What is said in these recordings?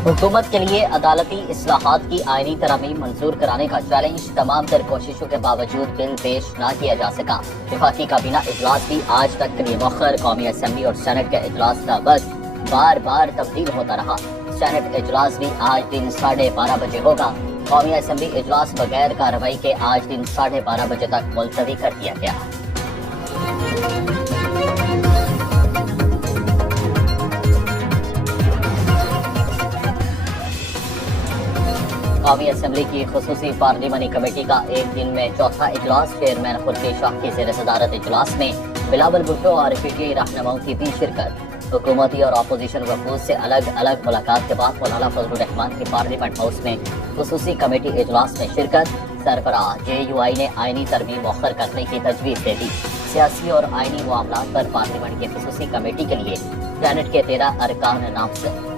हुकूमत के लिए अदालती इस्लाहात की आईनी तरमीम मंजूर कराने का चैलेंज, तमाम तर कोशिशों के बावजूद बिल पेश न किया जा सका। वफाकी काबीना इजलास भी आज तक के लिए मुअख्खर। कौमी असम्बली और सेनेट के इजलास का वक्त बार बार तब्दील होता रहा। सेनेट इजलास भी आज दिन 12:30 बजे होगा। कौमी असम्बली इजलास बगैर कार्रवाई के आज दिन 12:30 बजे तक मुलतवी कर दिया गया। कौमी असम्बली की खुसूसी पार्लिमानी कमेटी का एक दिन में चौथा इजलास चेयरमैन खुर्शीद शाह की ज़ेर सदारत इजलास में बिलावल भुट्टो और PTI रहनुमाओं की भी शिरकत। हुकूमती और अपोजिशन वफूद से अलग अलग मुलाकात के बाद मौलाना फजलुर रहमान की पार्लियामेंट हाउस में खुसूसी कमेटी इजलास में शिरकत। सरबराह JUI ने आईनी तरमीम मुअख्खर करने की तजवीज़ दे दी। सियासी और आईनी मामलात पर पार्लियामेंट की खुसूसी कमेटी के लिए सेनेट के 13 अरकान नामज़द।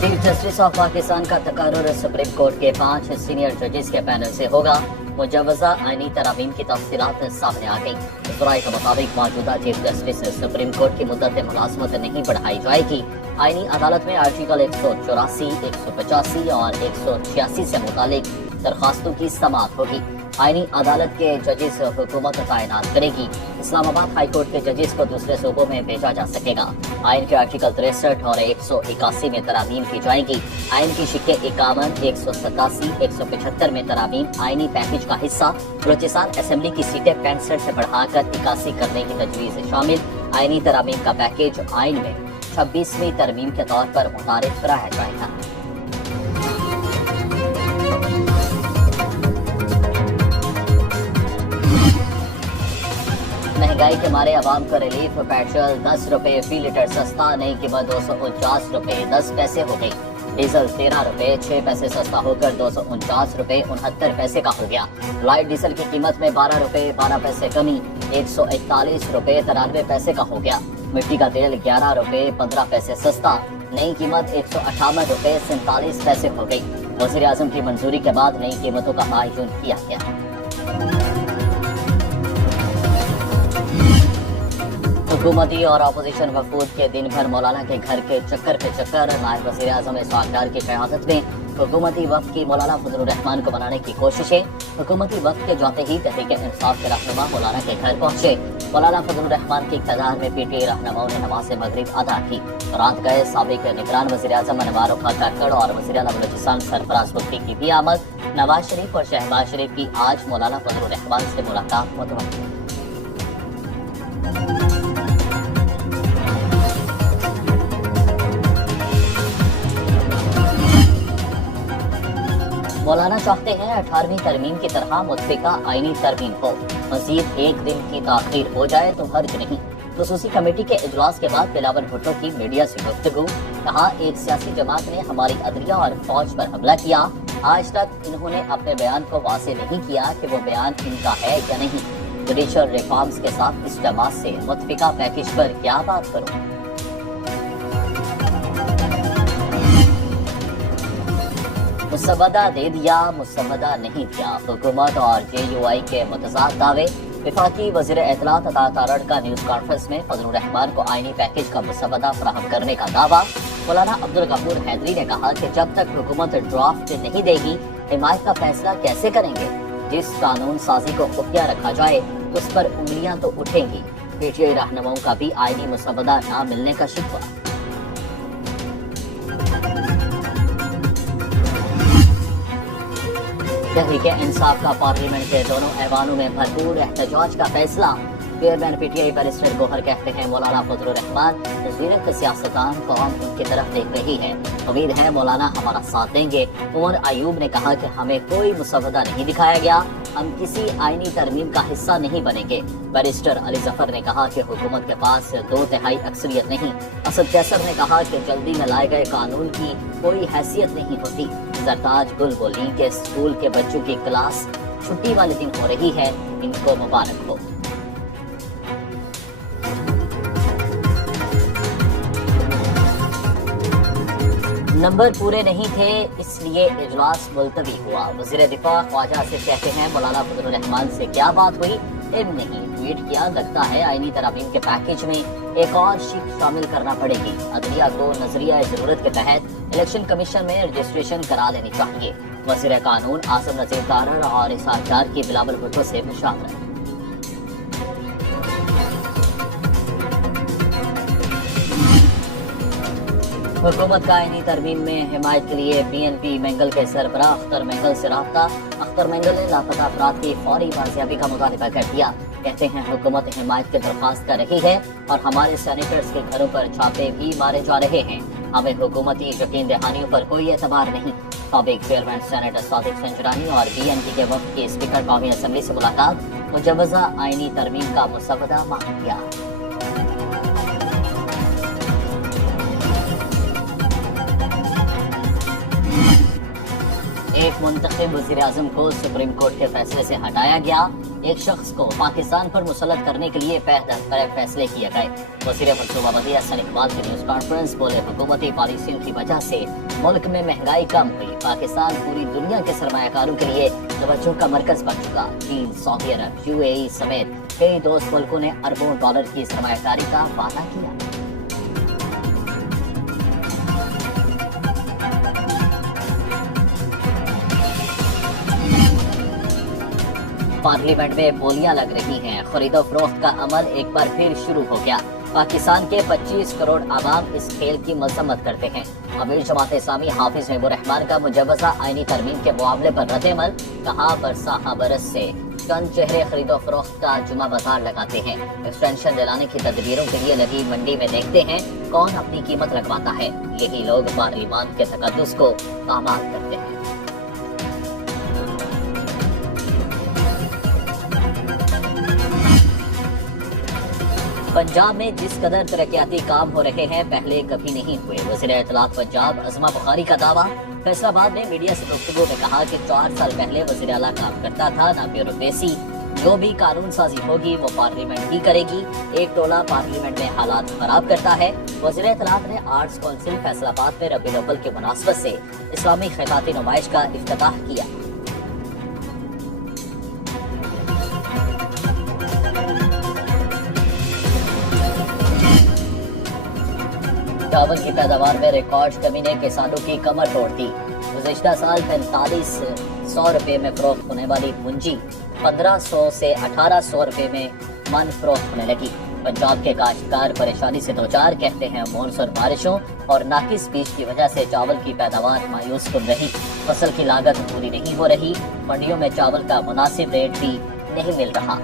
चीफ जस्टिस ऑफ पाकिस्तान का तकर्रुर सुप्रीम कोर्ट के 5 सीनियर जजेस के पैनल से होगा। मुजव्वज़ा आईनी तरमीम की तफसीलात सामने आ गई। ज़राए के मुताबिक मौजूदा चीफ जस्टिस सुप्रीम कोर्ट की मुद्दत मुलाज़मत नहीं बढ़ाई जाएगी। आईनी अदालत में आर्टिकल 184, 185 और 186 से मुतालिक दरखास्तों की समाअत होगी। आईनी अदालत के जजेस हुकूमत तैनात करेगी। इस्लामाबाद हाई कोर्ट के जजेस को दूसरे सूबों में भेजा जा सकेगा। आइन के आर्टिकल 63 और 181 में तरामीम की जाएंगी। आइन की शिक्के 51, 187, 175 में तरामीम आईनी पैकेज का हिस्सा। बलूचिस्तान असेंबली की सीटें 65 से बढ़ाकर 81 करने की तजवीज़ शामिल। आईनी तरामीम का पैकेज आइन में 26वीं तरमीम के तौर पर मुतारिफ कराया जाएगा। महंगाई के मारे आवाम को रिलीफ। पेट्रोल 10 रुपए फी लीटर सस्ता, नई कीमत 249 रुपए 10 पैसे हो गई। डीजल 13 रुपए 6 पैसे सस्ता होकर 249 रुपए 69 पैसे का हो गया। लाइट डीजल की कीमत में 12 रुपए 12 पैसे कमी, 141 रुपए 93 पैसे का हो गया। मिट्टी का तेल 11 रुपए 15 पैसे सस्ता, नई कीमत 158 रुपए 47 पैसे हो गई। वज़ीर आज़म की मंजूरी के बाद नई कीमतों का आयोजन किया गया। हुकूमती और अपोजिशन वफूद के दिन भर मौलाना के घर के चक्कर पे चक्कर। नायब वज़ीर आज़म इसहाक़ डार की क़यादत में हुकूमती वफ़द की मौलाना फजलुर रहमान को मनाने की कोशिशें। हुकूमती वफ़द के जाते ही तहरीक इंसाफ के रहनुमा मौलाना के घर पहुंचे। मौलाना फजलुर रहमान की इक़्तिदार में PTI रहनुमाओं ने नमाज़ मगरिब अदा की। रात गए साबिक़ निगरान वज़ीर आज़म अनवार काकड़ और वज़ीर आला बलूचिस्तान सरफराज मुफ्ती की भी आमद। नवाज शरीफ और शहबाज शरीफ की आज मौलाना फजलुर रहमान से मुलाकात मुतवक्किल। मौलाना चाहते हैं 18वीं तरमीम की तरह मुतफ़िका आईनी तरमीम हो। मज़ीद एक दिन की ताख़ीर हो जाए तो हर्ज नहीं। खुसूसी कमेटी के इजलास के बाद बिलावल भुट्टो की मीडिया से गुफ्तगू। कहा, एक सियासी जमात ने हमारी अदलिया और फौज पर हमला किया। आज तक इन्होंने अपने बयान को वाज़ेह नहीं किया कि वो बयान इनका है या नहीं। जुडिशल रिफॉर्म्स के साथ इस जमात से मुतफ़िका पैकेज पर क्या बात करूँ। मुसवदा दे दिया, मुसवदा नहीं दिया। हुकूमत और JUI के मुतज़ाद दावे। वफाकी वज़ीर इत्तलात अता तारड़ का न्यूज़ कॉन्फ्रेंस में फजलुर रहमान को आईनी पैकेज का मुसवदा फराहम करने का दावा। मौलाना अब्दुल गफूर हैदरी ने कहा कि जब तक हुकूमत ड्राफ्ट नहीं देगी, हिमायत का फैसला कैसे करेंगे। जिस कानून साजी को खुफिया रखा जाए उस पर उंगलियां तो उठेंगी। PTI रहनुमाओं का भी आईनी मुसवदा न मिलने का शिकवा। तहरीक इंसाफ का पार्लियामेंट के दोनों ऐवानों में भरपूर एहतजाज का फैसला। चेयरमैन PTI बैरिस्टर गोहर कहते हैं, मौलाना फजलुर रहमान ज़ीरत सियासतदान कौम उनकी तरफ देख रही है। उम्मीद है मौलाना हमारा साथ देंगे। उमर अयूब ने कहा कि हमें कोई मुसवदा नहीं दिखाया गया, हम किसी आईनी तरमीम का हिस्सा नहीं बनेंगे। बैरिस्टर अली जफर ने कहा कि हुकूमत के पास 2/3 अक्सरियत नहीं। असद कैसर ने कहा कि जल्दी में लाए गए कानून की कोई हैसियत नहीं होती। सरताज गुल बोली के स्कूल के बच्चों की क्लास छुट्टी वाले दिन हो रही है, इनको मुबारक हो। नंबर पूरे नहीं थे इसलिए इजलास मुलतवी हुआ। वज़ीर दिफा ख्वाजा आसिफ कहते हैं, मौलाना फजलुर रहमान से क्या बात हुई, ابن نے ٹویٹ کیا، لگتا ہے آئینی ترامیم کے پیکیج میں ایک اور شق شامل کرنا پڑے گی۔ عدلیہ کو نظریہ ضرورت کے تحت الیکشن کمیشن میں رجسٹریشن کرا لینی چاہیے۔ وزیر قانون عاصم نذیر تارڑ اور اسحاق ڈار کی بلاول بھٹو سے مشاورت۔ حکومت کا آئینی ترمیم میں حمایت کے لیے پی این پی مینگل کے سربراہ اختر مینگل سے رابطہ۔ اختر مینگل نے لاپتہ افراد کی فوری بازیابی کا مطالبہ کر دیا۔ کہتے ہیں حکومت حمایت کی درخواست کر رہی ہے اور ہمارے سینیٹرز کے گھروں پر چھاپے بھی مارے جا رہے ہیں۔ ہمیں حکومتی یقین دہانیوں پر کوئی اعتبار نہیں۔ سابق چیئرمین سینیٹر صادق سنجرانی اور بی این پی کے وفد کی اسپیکر قومی اسمبلی سے ملاقات، مجوزہ آئینی ترمیم کا مسودہ مانگ لیا۔ ایک منتخب وزیراعظم کو سپریم کورٹ کے فیصلے سے ہٹایا گیا۔ ایک شخص کو پاکستان پر مسلط کرنے کے لیے پہ در پہ فیصلے کیے گئے۔ وزیر منصوبہ بندی حسن اقبال کی نیوز کانفرنس بولے، حکومتی پالیسیوں کی وجہ سے ملک میں مہنگائی کم ہوئی۔ پاکستان پوری دنیا کے سرمایہ کاروں کے لیے توجہ کا مرکز بن چکا۔ چین، سعودی عرب، یو اے ای سمیت کئی دوست ملکوں نے اربوں ڈالر کی سرمایہ کاری کا وعدہ کیا۔ پارلیمنٹ میں بولیاں لگ رہی ہیں، خرید و فروخت کا عمل ایک بار پھر شروع ہو گیا۔ پاکستان کے 25 کروڑ عوام اس کھیل کی مذمت کرتے ہیں۔ امیر جماعت اسلامی حافظ محب الرحمان کا مجوزہ آئینی ترمیم کے معاملے پر رد عمل، کہا برسا برس سے چند چہرے خرید و فروخت کا جمعہ بازار لگاتے ہیں۔ ایکسٹینشن دلانے کی تدبیروں کے لیے لگی منڈی میں دیکھتے ہیں کون اپنی قیمت لگواتا ہے۔ یہی لوگ پارلیمان کے تقدس کو پامال کرتے ہیں۔ پنجاب میں جس قدر ترقیاتی کام ہو رہے ہیں پہلے کبھی نہیں ہوئے۔ وزیر اطلاعات پنجاب عظمہ بخاری کا دعویٰ۔ فیصل آباد میں میڈیا سے گفتگو میں کہا کہ 4 سال پہلے وزیر اعلیٰ کام کرتا تھا، نہ بیوروکریسی۔ جو بھی قانون سازی ہوگی وہ پارلیمنٹ ہی کرے گی۔ ایک ٹولہ پارلیمنٹ میں حالات خراب کرتا ہے۔ وزیر اطلاعات نے آرٹس کونسل فیصل آباد میں ربیع الاول کی مناسبت سے اسلامی خطاطی نمائش کا افتتاح کیا۔ چاول کی پیداوار میں ریکارڈ کمی نے کسانوں کی کمر توڑ دی۔ گزشتہ سال 4500 روپے میں فروخت ہونے والی منجی 1500 سے 1800 روپے میں من فروخت ہونے لگی۔ پنجاب کے کاشتکار پریشانی سے دوچار، کہتے ہیں مونسون بارشوں اور ناقص بیج کی وجہ سے چاول کی پیداوار مایوس کن رہی۔ فصل کی لاگت پوری نہیں ہو رہی، منڈیوں میں چاول کا مناسب ریٹ بھی نہیں مل رہا۔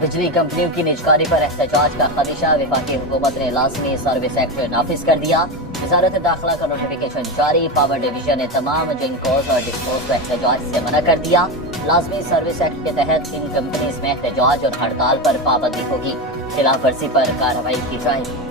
بجلی کمپنیوں کی نجکاری پر احتجاج کا خدشہ، وفاقی حکومت نے لازمی سروس ایکٹ نافذ کر دیا۔ وزارت داخلہ کا نوٹیفیکیشن جاری، پاور ڈویژن نے تمام جنکوز اور ڈسپوز کو احتجاج سے منع کر دیا۔ لازمی سروس ایکٹ کے تحت ان کمپنیز میں احتجاج اور ہڑتال پر پابندی ہوگی، خلاف ورزی پر کارروائی کی جائے گی۔